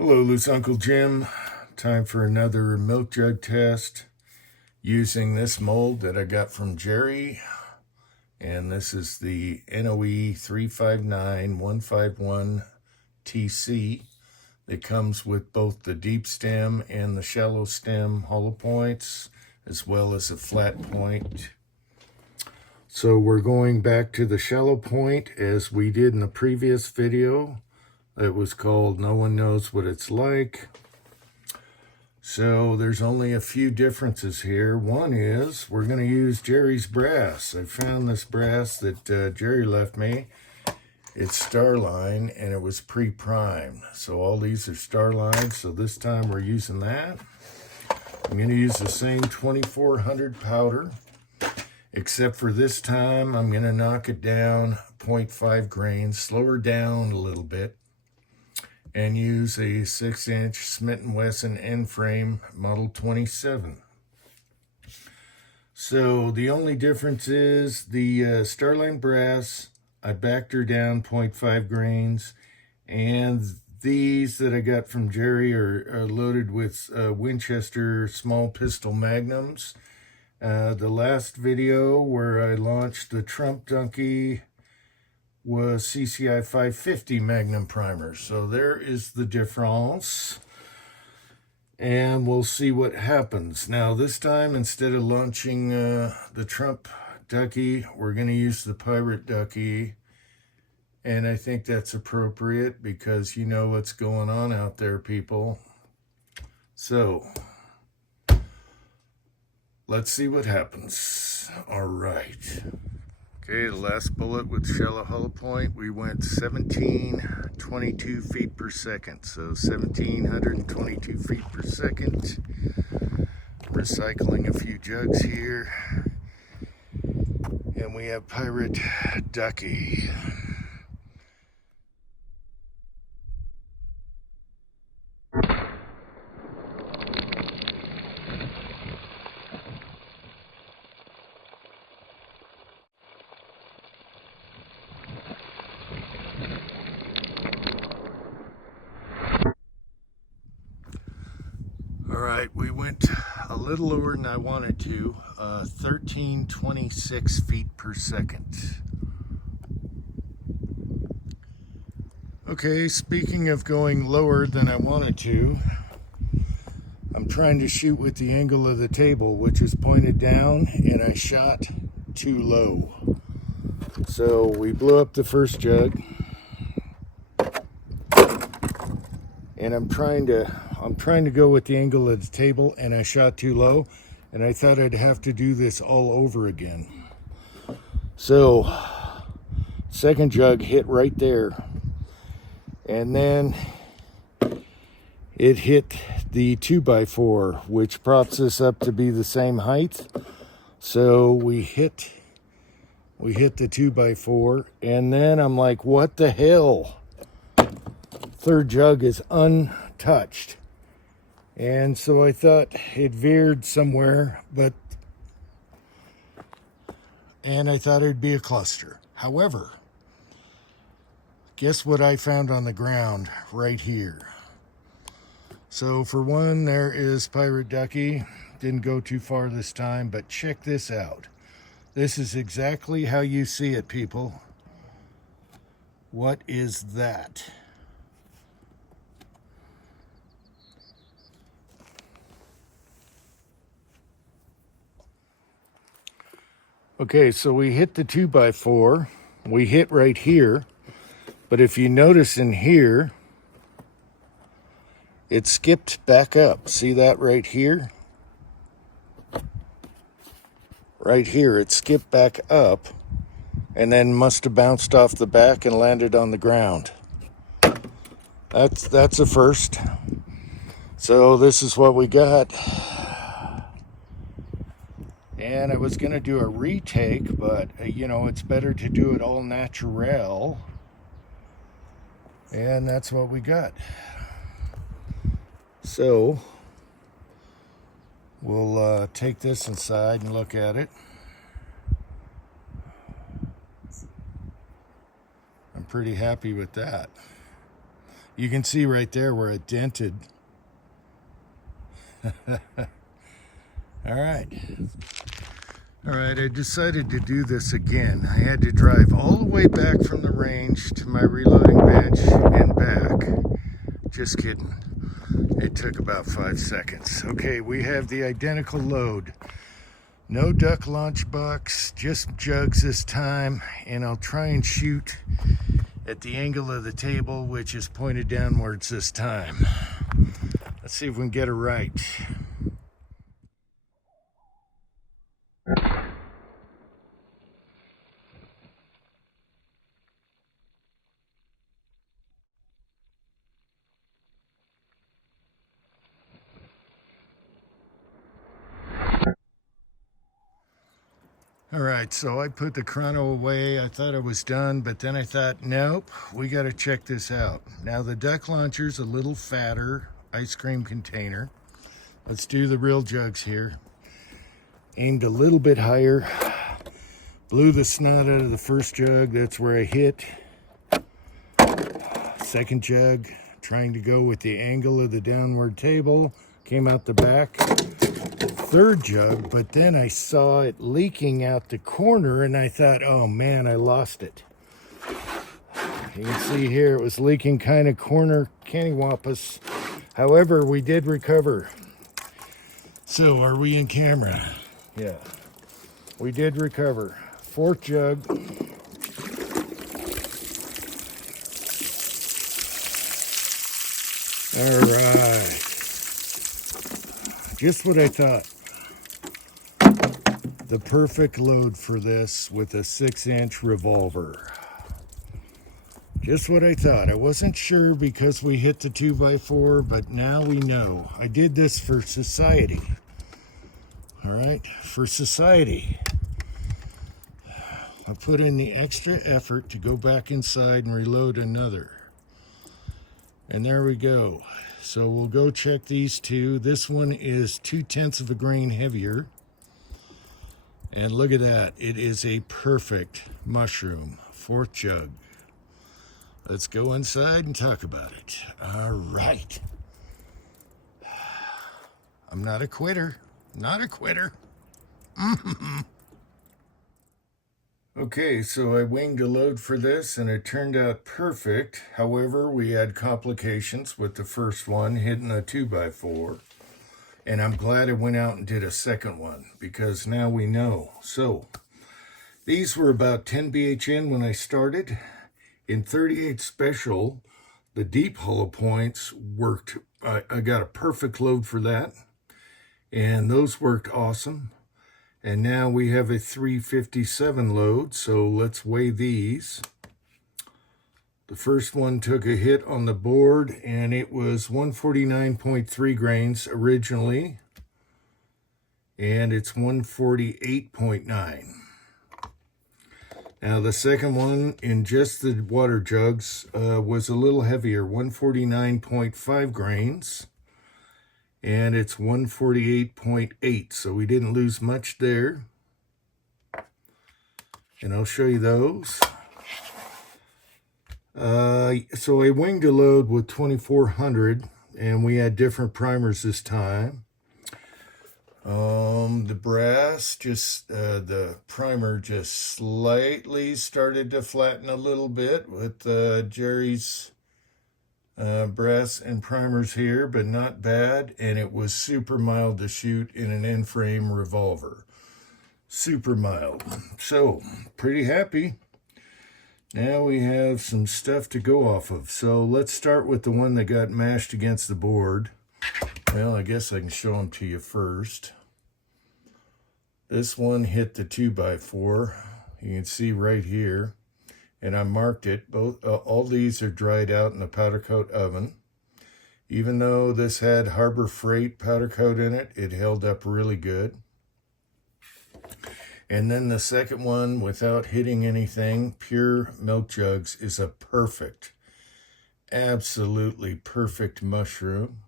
Hello, Loose Uncle Jim. Time for another milk jug test using this mold that I got from Jerry. And this is the NOE 359151TC that comes with both the deep stem and the shallow stem hollow points, as well as a flat point. So we're going back to the shallow point as we did in the previous video. It was called No One Knows What It's Like. So there's only a few differences here. One is we're going to use Jerry's brass. I found this brass that Jerry left me. It's Starline and it was pre-primed. So all these are Starline. So this time we're using that. I'm going to use the same 2400 powder, except for this time I'm going to knock it down 0.5 grains, slow her down a little bit, and use a 6-inch Smith & Wesson end frame model 27. So the only difference is the Starline brass, I backed her down 0.5 grains, and these that I got from Jerry are loaded with Winchester small pistol magnums. The last video where I launched the Trump Donkey was CCI 550 Magnum primer. So there is the difference. And we'll see what happens. Now this time, instead of launching the Trump Ducky, we're going to use the Pirate Ducky. And I think that's appropriate because you know what's going on out there, people. So let's see what happens. All right. Okay, the last bullet with shallow hollow point, we went 1722 feet per second. So 1722 feet per second. Recycling a few jugs here. And we have Pirate Ducky. All right, we went a little lower than I wanted to, 1326 feet per second. Okay, speaking of going lower than I wanted to, I'm trying to shoot with the angle of the table, which is pointed down, and I shot too low. So we blew up the first jug, and I'm trying to go with the angle of the table, and I shot too low, and I thought I'd have to do this all over again. So second jug hit right there, and then it hit the 2x4, which props this up to be the same height. So we hit the 2x4, and then I'm like, what the hell? Third jug is untouched. And so I thought it veered somewhere, and I thought it'd be a cluster. However, guess what I found on the ground right here? So for one, there is Pirate Ducky. Didn't go too far this time, but check this out. This is exactly how you see it, people. What is that? Okay, so we hit the 2x4. We hit right here. But if you notice in here, it skipped back up. See that right here? Right here, it skipped back up and then must have bounced off the back and landed on the ground. That's a first. So this is what we got. And I was going to do a retake, but you know, it's better to do it all natural. And that's what we got. So we'll take this inside and look at it. I'm pretty happy with that. You can see right there where it dented. All right. All right, I decided to do this again. I had to drive all the way back from the range to my reloading bench and back. Just kidding. It took about 5 seconds. Okay, we have the identical load. No duck launch box, just jugs this time, and I'll try and shoot at the angle of the table, which is pointed downwards this time. Let's see if we can get it right. All right, so I put the chrono away. I thought I was done, but then I thought, nope, we got to check this out. Now the duck launcher's a little fatter ice cream container. Let's do the real jugs here. Aimed a little bit higher. Blew the snot out of the first jug. That's where I hit. Second jug, trying to go with the angle of the downward table. Came out the back. Third jug, but then I saw it leaking out the corner and I thought, oh man, I lost it. You can see here it was leaking kind of corner cantywampus. However, we did recover. So are we in camera? Yeah, we did recover. Fourth jug. All right. Just what I thought. The perfect load for this with a 6-inch revolver. Just what I thought. I wasn't sure because we hit the 2x4, but now we know. I did this for society. All right, for society. I put in the extra effort to go back inside and reload another. And there we go. So we'll go check these two. This one is 0.2 of a grain heavier. And look at that. It is a perfect mushroom. Fourth jug. Let's go inside and talk about it. All right. I'm not a quitter. Not a quitter. Okay, so I winged a load for this and it turned out perfect. However, we had complications with the first one hitting a 2x4. And I'm glad I went out and did a second one because now we know. So these were about 10 BHN when I started. In 38 Special, the deep hollow points worked. I got a perfect load for that. And those worked awesome. And now we have a 357 load. So let's weigh these. The first one took a hit on the board, and it was 149.3 grains originally, and it's 148.9. Now, the second one in just the water jugs was a little heavier, 149.5 grains, and it's 148.8, so we didn't lose much there. And I'll show you those. So I winged a load with 2400 and we had different primers this time. The brass the primer just slightly started to flatten a little bit with Jerry's brass and primers here, but not bad. And it was super mild to shoot in an in-frame revolver. Super mild. So pretty happy. Now we have some stuff to go off of. So let's start with the one that got mashed against the board. Well, I guess I can show them to you first. This one hit the 2x4. You can see right here. And I marked it. Both all these are dried out in the powder coat oven. Even though this had Harbor Freight powder coat in it, it held up really good. And then the second one, without hitting anything, pure milk jugs, is a perfect, absolutely perfect mushroom.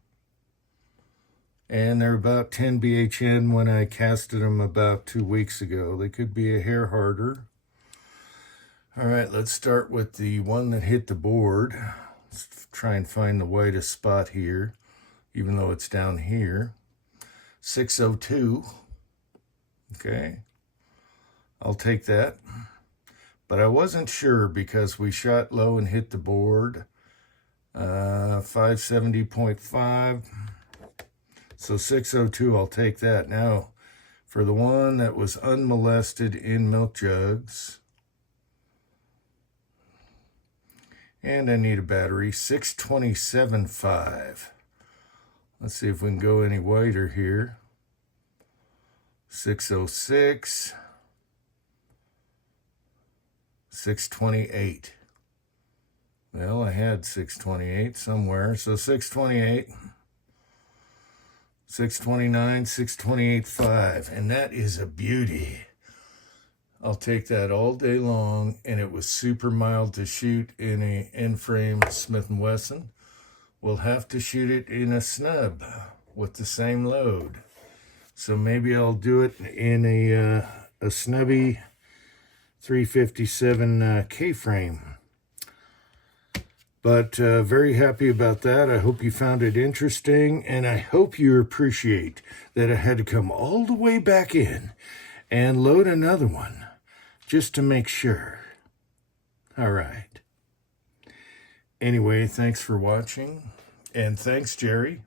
And they're about 10 BHN when I casted them about 2 weeks ago. They could be a hair harder. All right, let's start with the one that hit the board. Let's try and find the widest spot here, even though it's down here. 602. Okay, I'll take that. But I wasn't sure because we shot low and hit the board. 570.5. So 602, I'll take that. Now, for the one that was unmolested in milk jugs. And I need a battery. 627.5. Let's see if we can go any wider here. 606. 628. Well, I had 628 somewhere, so 628, 629, 628.5, and that is a beauty. I'll take that all day long, and it was super mild to shoot in a end-frame Smith & Wesson. We'll have to shoot it in a snub with the same load. So maybe I'll do it in a snubby 357 K-frame. But very happy about that. I hope you found it interesting, and I hope you appreciate that I had to come all the way back in and load another one just to make sure. All right. Anyway, thanks for watching, and thanks, Jerry.